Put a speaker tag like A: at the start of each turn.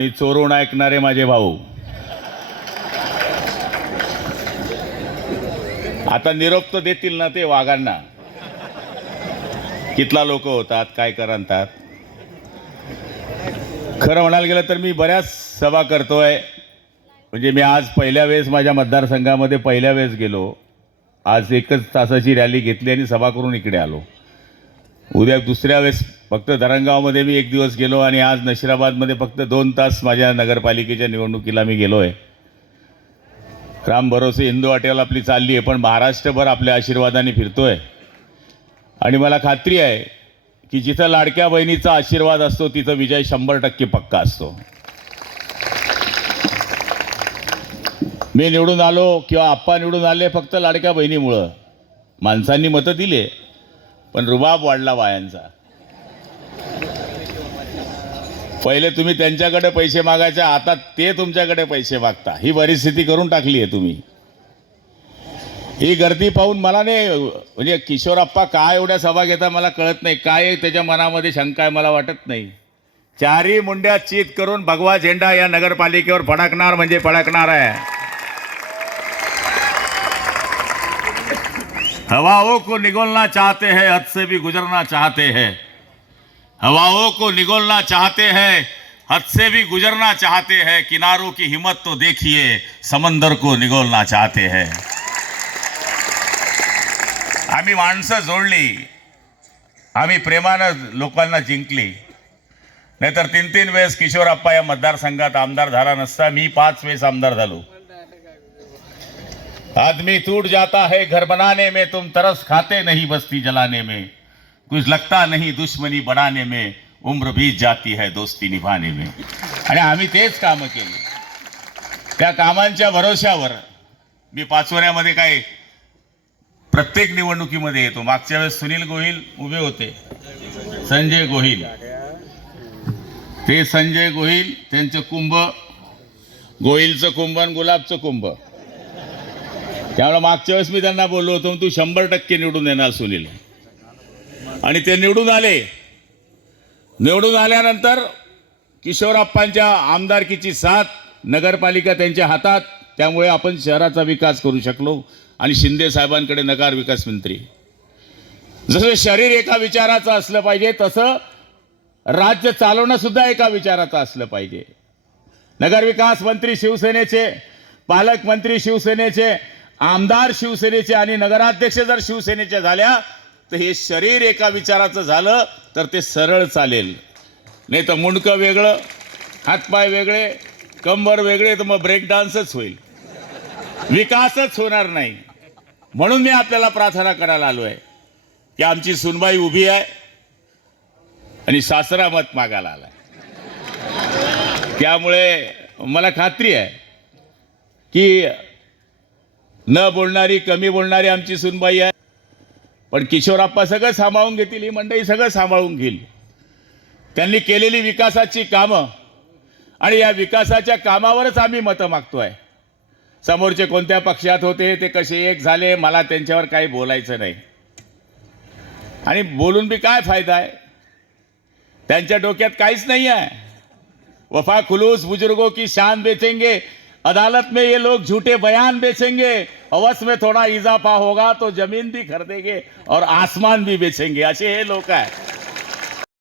A: मी चोरून ऐकणारे माझे भाऊ. आता निरोप तर देतील ना ते वाघांना. कितला लोक होतात काय करतात. खरं म्हणायला गेलं तर मी बऱ्याच सभा करतोय. म्हणजे मी आज पहिल्या वेळेस माझ्या मतदारसंघामध्ये पहिल्या वेळेस गेलो. आज एकच तासाची रॅली घेतली आणि सभा करून इकडे आलो. उद्या दुसऱ्या वेळेस फक्त धरणगावमध्ये मी एक दिवस गेलो आणि आज नशिराबादमध्ये फक्त दोन तास माझ्या नगरपालिकेच्या निवडणुकीला मी गेलो आहे राम भरोसे हिंदू वाटेल आपली चालली आहे पण महाराष्ट्रभर आपल्या आशीर्वादाने फिरतो आहे आणि मला खात्री आहे की जिथं लाडक्या बहिणीचा आशीर्वाद असतो तिथं विजय शंभर टक्के पक्का असतो. मी निवडून आलो किंवा आप्पा निवडून आले फक्त लाडक्या बहिणीमुळं. माणसांनी मतं दिले पण रुबाब वाढला बायांचा. पहिले तुम्ही त्यांच्याकडे पैसे मागायचे आता ते तुमच्याकडे पैसे मागता. ही परिस्थिती करून टाकली आहे तुम्ही. ही गर्दी पाहून मला नाही म्हणजे किशोरप्पा काय एवढ्या सभा घेता मला कळत नाही. काय त्याच्या मनामध्ये शंका आहे मला वाटत नाही. चारही मुंड्या चित करून भगवा झेंडा या नगरपालिकेवर फडकणार म्हणजे फडकणार आहे. हवाओं को निगोलना चाहते हैं, हद से भी गुजरना चाहते हैं। हवाओं को निगोलना चाहते हैं, हद से भी गुजरना चाहते हैं। किनारों की हिम्मत तो देखिए, समंदर को निगोलना चाहते हैं। आम्ही माणसं जोडली, आम्ही प्रेमानं लोकांना जिंकली. नाहीतर तीन तीन वेळेस किशोरप्पा या मतदारसंघात आमदार झाला नसता, मी पाच आमदार आदमी टूट जाता है घर बनाने में तुम तरस खाते नहीं बस्ती जलाने में। कुछ लगता नहीं दुश्मनी बढ़ाने में उम्र बीत जाती है दोस्ती निभाने में। आणि आम्ही तेच कामं केली। त्या कामांच्या भरोश्यावर मी पाचवऱ्यामध्ये काय प्रत्येक निवडणुकीमध्ये येतो. मागच्या वेळेस सुनील गोहिल उभे होते. संजय गोहिल. ते संजय गोहिल त्यांचं कुंभ गोहिलचं कुंभ आणि गुलाबचं कुंभ. त्यामुळे मागच्या वेळेस मी त्यांना बोललो होतो तू शंभर टक्के निवडून येणार सुनील. आणि ते निवडून आले. निवडून आल्यानंतर किशोरप्पांच्या आमदारकीची साथ नगरपालिका त्यांच्या हातात त्यामुळे आपण शहराचा विकास करू शकलो आणि शिंदे साहेबांकडे नकार विकास मंत्री. जसं शरीर एका विचाराचं असलं पाहिजे तसं राज्य चालवणं सुद्धा एका विचाराचं असलं पाहिजे. नगरविकास मंत्री शिवसेनेचे पालकमंत्री शिवसेनेचे आमदार शिवसेनेचे आणि नगराध्यक्ष जर शिवसेनेच्या झाल्या तर हे शरीर एका विचाराचं झालं तर ते सरळ चालेल. नाही तर मुंडकं वेगळं हातपाय वेगळे कंबर वेगळे तर मग ब्रेक डान्सच होईल. विकासच होणार नाही. म्हणून मी आपल्याला प्रार्थना करायला आलो आहे की आमची सुनबाई उभी आहे आणि सासरा मत मागायला आला त्यामुळे मला खात्री आहे की न बोलणारी कमी बोलणारी आमची सुनबाई आहे. पण किशोरप्पा सगळं सांभाळून घेतील ही मंडळी सगळं सांभाळून घेईल. त्यांनी केलेली विकासाची कामं आणि या विकासाच्या कामावरच आम्ही मतं मागतोय. समोरचे कोणत्या पक्षात होते ते कसे एक झाले मला त्यांच्यावर काही बोलायचं नाही. आणि बोलून बी काय फायदा आहे? त्यांच्या डोक्यात काहीच नाही आहे. वफा खुलूस बुजुर्गों की शान बेचेंगे अदालत में ये लोग झूठे बयान बेचेंगे अवश्य में थोड़ा इजाफा होगा तो जमीन भी खरीदेंगे और आसमान भी बेचेंगे। असे हे लोक आहे